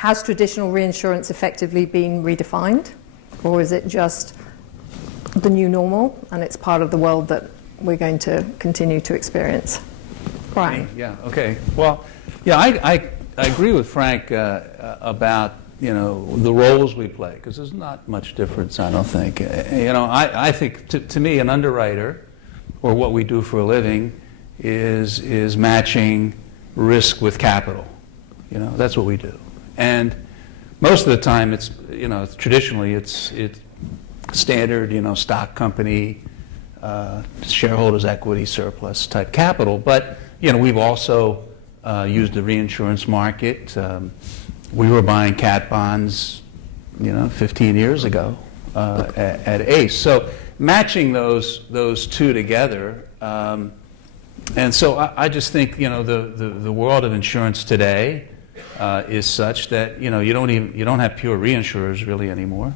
has traditional reinsurance effectively been redefined? Or is it just the new normal and it's part of the world that we're going to continue to experience? Brian. Yeah, okay. Well, yeah, I agree with Frank about, the roles we play, because there's not much difference, I don't think. I think, to me, an underwriter, or what we do for a living, is matching risk with capital. That's what we do. And most of the time, it's, traditionally, it's standard, stock company, shareholders' equity, surplus type capital. But, we've also used the reinsurance market. We were buying cat bonds, 15 years ago at ACE. So matching those two together, and so I just think the world of insurance today is such that you don't have pure reinsurers really anymore.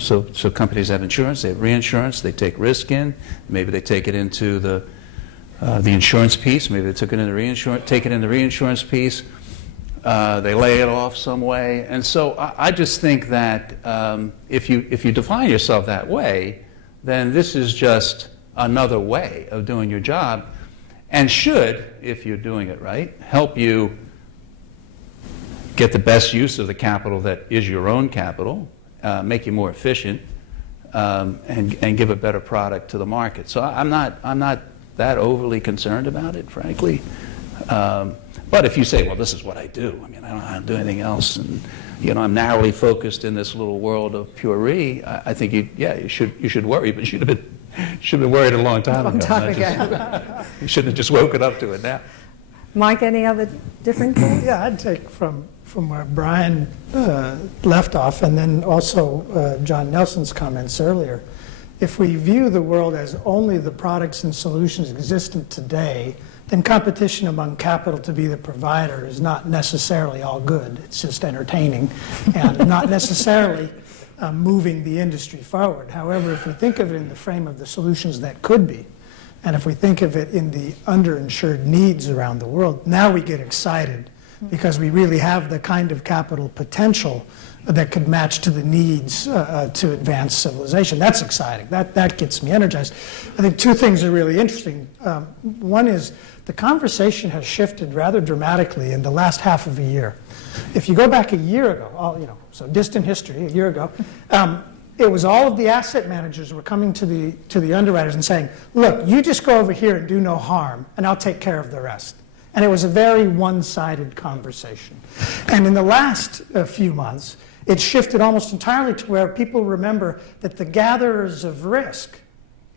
So companies have insurance, they have reinsurance, they take risk in, maybe they take it into the insurance piece, maybe they take it in the reinsurance piece. They lay it off some way, and so I just think that if you define yourself that way, then this is just another way of doing your job, and should, if you're doing it right, help you get the best use of the capital that is your own capital, make you more efficient, and give a better product to the market. So I'm not that overly concerned about it, frankly. But if you say, well, this is what I do, I don't know how to do anything else, and I'm narrowly focused in this little world of pure re, I think you should worry, but you should have been worried a long time ago. You shouldn't have just woken up to it now. Mike, any other different things? Yeah, I'd take from where Brian left off, and then also John Nelson's comments earlier. If we view the world as only the products and solutions existent today, then competition among capital to be the provider is not necessarily all good. It's just entertaining and not necessarily moving the industry forward. However, if we think of it in the frame of the solutions that could be, and if we think of it in the underinsured needs around the world, now we get excited because we really have the kind of capital potential that could match to the needs to advance civilization. That's exciting. That gets me energized. I think two things are really interesting. One is the conversation has shifted rather dramatically in the last half of a year. If you go back a year ago, so distant history, a year ago, it was all of the asset managers were coming to the underwriters and saying, look, you just go over here and do no harm, and I'll take care of the rest. And it was a very one-sided conversation. And in the last few months, it shifted almost entirely to where people remember that the gatherers of risk,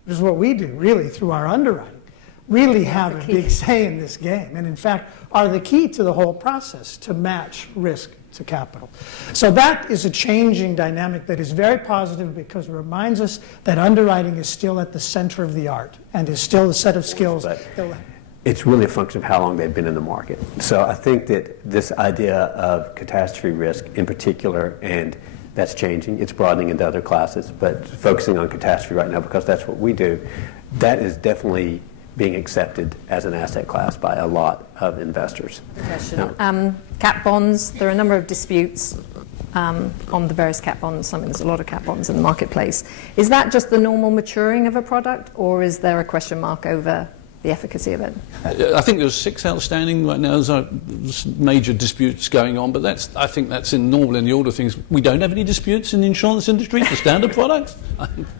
which is what we do really through our underwriting, really have a big say in this game, and in fact are the key to the whole process to match risk to capital. So that is a changing dynamic that is very positive because it reminds us that underwriting is still at the center of the art and is still a set of skills. It's really a function of how long they've been in the market. So I think that this idea of catastrophe risk in particular, and that's changing, it's broadening into other classes, but focusing on catastrophe right now because that's what we do, that is definitely being accepted as an asset class by a lot of investors. Cat bonds, there are a number of disputes on the various cat bonds. There's a lot of cat bonds in the marketplace. Is that just the normal maturing of a product, or is there a question mark over the efficacy of it? I think there's 6 outstanding right now. There's major disputes going on, but I think that's normal in the order of things. We don't have any disputes in the insurance industry for standard products.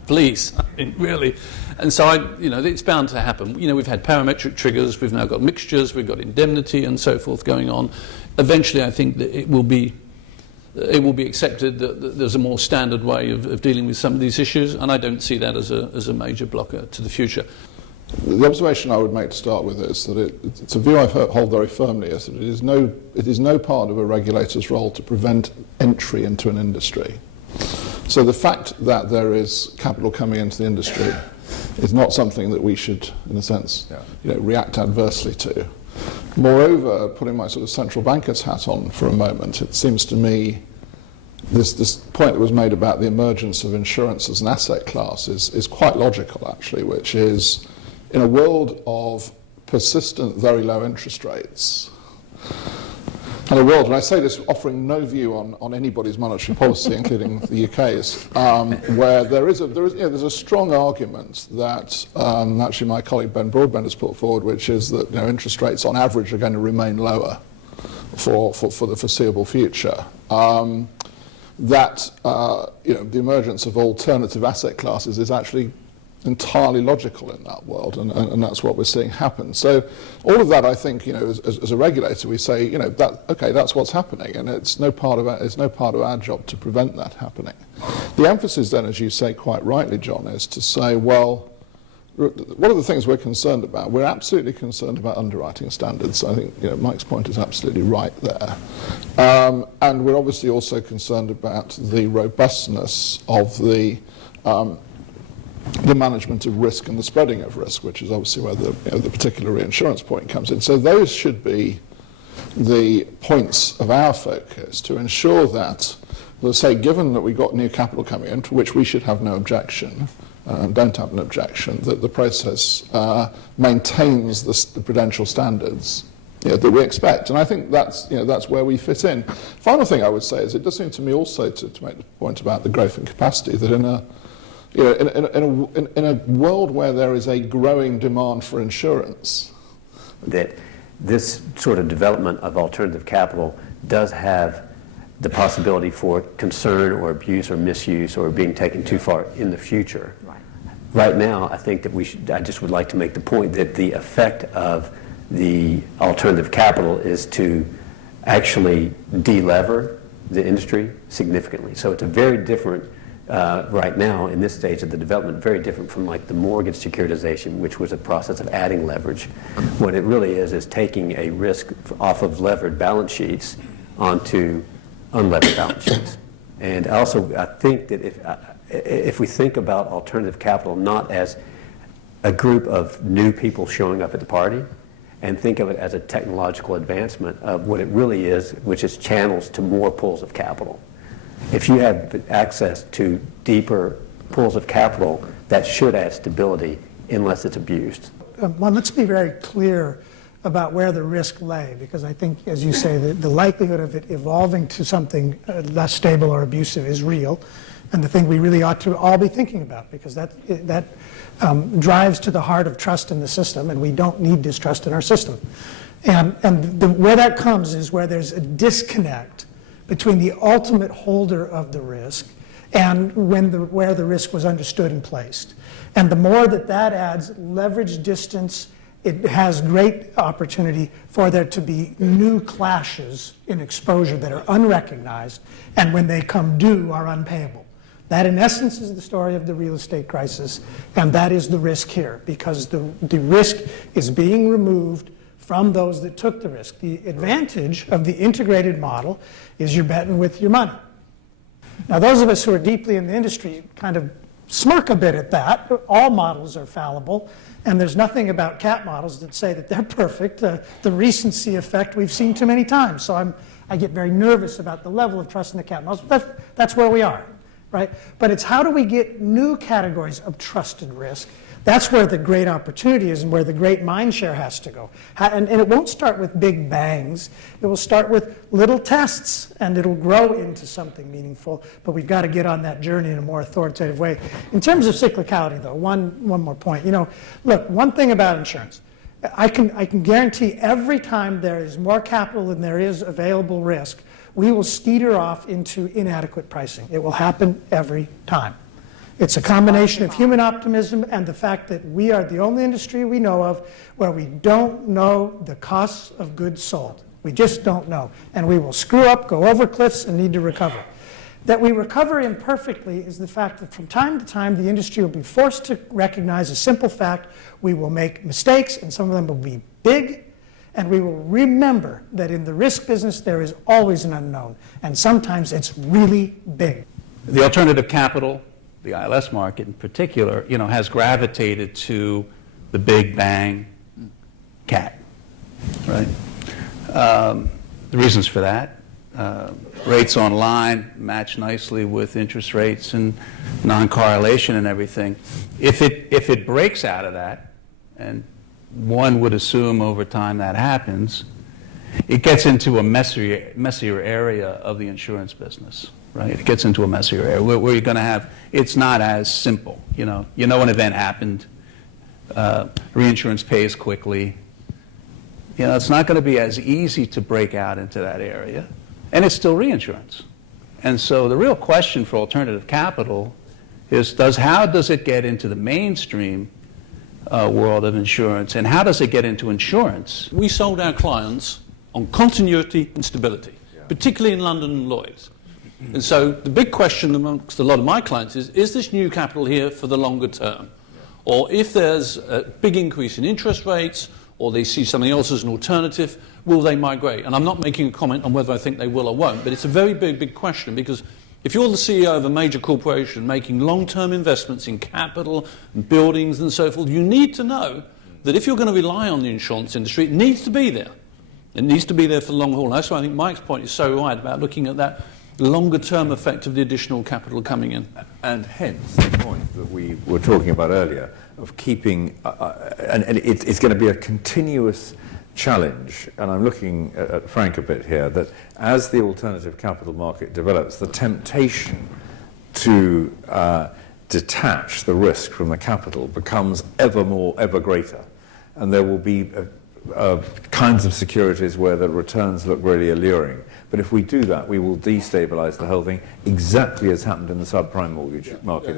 Please, really. And so it's bound to happen. We've had parametric triggers. We've now got mixtures. We've got indemnity and so forth going on. Eventually, I think that it will be accepted that there's a more standard way of dealing with some of these issues, and I don't see that as a major blocker to the future. The observation I would make to start with is that it's a view I hold very firmly, is that it is no part of a regulator's role to prevent entry into an industry. So the fact that there is capital coming into the industry is not something that we should, in a sense, react adversely to. Moreover, putting my sort of central banker's hat on for a moment, it seems to me this point that was made about the emergence of insurance as an asset class is quite logical, actually, which is, in a world of persistent, very low interest rates, kind of world, and I say this offering no view on anybody's monetary policy, including the UK's, where there's a strong argument that actually my colleague Ben Broadbent has put forward, which is that interest rates on average are going to remain lower for the foreseeable future. That the emergence of alternative asset classes is actually entirely logical in that world, and that's what we're seeing happen. So all of that, I think, as a regulator, we say, that's what's happening, and it's no part of our job to prevent that happening. The emphasis then, as you say quite rightly, John, is to say, well, what are the things we're concerned about? We're absolutely concerned about underwriting standards. I think Mike's point is absolutely right there. And we're obviously also concerned about the robustness of the management of risk and the spreading of risk, which is obviously where the particular reinsurance point comes in. So those should be the points of our focus to ensure that, let's say, given that we've got new capital coming in, to which we should have no objection, don't have an objection, that the process maintains the prudential standards that we expect. And I think that's where we fit in. Final thing I would say is it does seem to me also to make the point about the growth and capacity that in a world where there is a growing demand for insurance, that this sort of development of alternative capital does have the possibility for concern or abuse or misuse or being taken too far in the future. Right now, I think that I just would like to make the point that the effect of the alternative capital is to actually de-lever the industry significantly. So it's a very different, right now in this stage of the development, very different from like the mortgage securitization, which was a process of adding leverage. What it really is taking a risk off of levered balance sheets onto unlevered balance sheets. And also, I think that if we think about alternative capital not as a group of new people showing up at the party, and think of it as a technological advancement of what it really is, which is channels to more pools of capital. If you have access to deeper pools of capital, that should add stability unless it's abused. Well, let's be very clear about where the risk lay, because I think, as you say, the likelihood of it evolving to something less stable or abusive is real, and the thing we really ought to all be thinking about, because that drives to the heart of trust in the system, and we don't need distrust in our system. And where that comes is where there's a disconnect between the ultimate holder of the risk and where the risk was understood and placed. And the more that adds leverage distance, it has great opportunity for there to be new clashes in exposure that are unrecognized, and when they come due are unpayable. That, in essence, is the story of the real estate crisis, and that is the risk here, because the risk is being removed from those that took the risk. The advantage of the integrated model is you're betting with your money. Now, those of us who are deeply in the industry kind of smirk a bit at that. All models are fallible, and there's nothing about cat models that say that they're perfect. The recency effect we've seen too many times. So I get very nervous about the level of trust in the cat models. That's where we are, right? But it's how do we get new categories of trusted risk? That's where the great opportunity is and where the great mind share has to go. And it won't start with big bangs. It will start with little tests, and it'll grow into something meaningful. But we've got to get on that journey in a more authoritative way. In terms of cyclicality, though, one more point. Look, one thing about insurance. I can guarantee every time there is more capital than there is available risk, we will skeeter off into inadequate pricing. It will happen every time. It's a combination of human optimism and the fact that we are the only industry we know of where we don't know the costs of goods sold. We just don't know. And we will screw up, go over cliffs, and need to recover. That we recover imperfectly is the fact that from time to time the industry will be forced to recognize a simple fact. We will make mistakes, and some of them will be big, and we will remember that in the risk business there is always an unknown, and sometimes it's really big. The alternative capital, the ILS market in particular, has gravitated to the big bang cat, right? The reasons for that, rates online match nicely with interest rates and non-correlation and everything. If it breaks out of that, and one would assume over time that happens, it gets into a messier area of the insurance business, right? It gets into a messier area where you're going to have, it's not as simple, you know an event happened, reinsurance pays quickly. It's not going to be as easy to break out into that area, and it's still reinsurance. And so the real question for alternative capital is how does it get into the mainstream world of insurance, and how does it get into insurance? We sold our clients on continuity and stability, particularly in London and Lloyd's. And so the big question amongst a lot of my clients is this new capital here for the longer term? Or if there's a big increase in interest rates, or they see something else as an alternative, will they migrate? And I'm not making a comment on whether I think they will or won't, but it's a very big question, because if you're the CEO of a major corporation making long-term investments in capital and buildings and so forth, you need to know that if you're going to rely on the insurance industry, it needs to be there. It needs to be there for the long haul. That's why I think Mike's point is so right about looking at that longer-term effect of the additional capital coming in. And hence the point that we were talking about earlier of keeping, and it's going to be a continuous challenge, and I'm looking at Frank a bit here, that as the alternative capital market develops, the temptation to detach the risk from the capital becomes ever greater, and there will be kinds of securities where the returns look really alluring. But if we do that, we will destabilize the whole thing, exactly as happened in the subprime mortgage market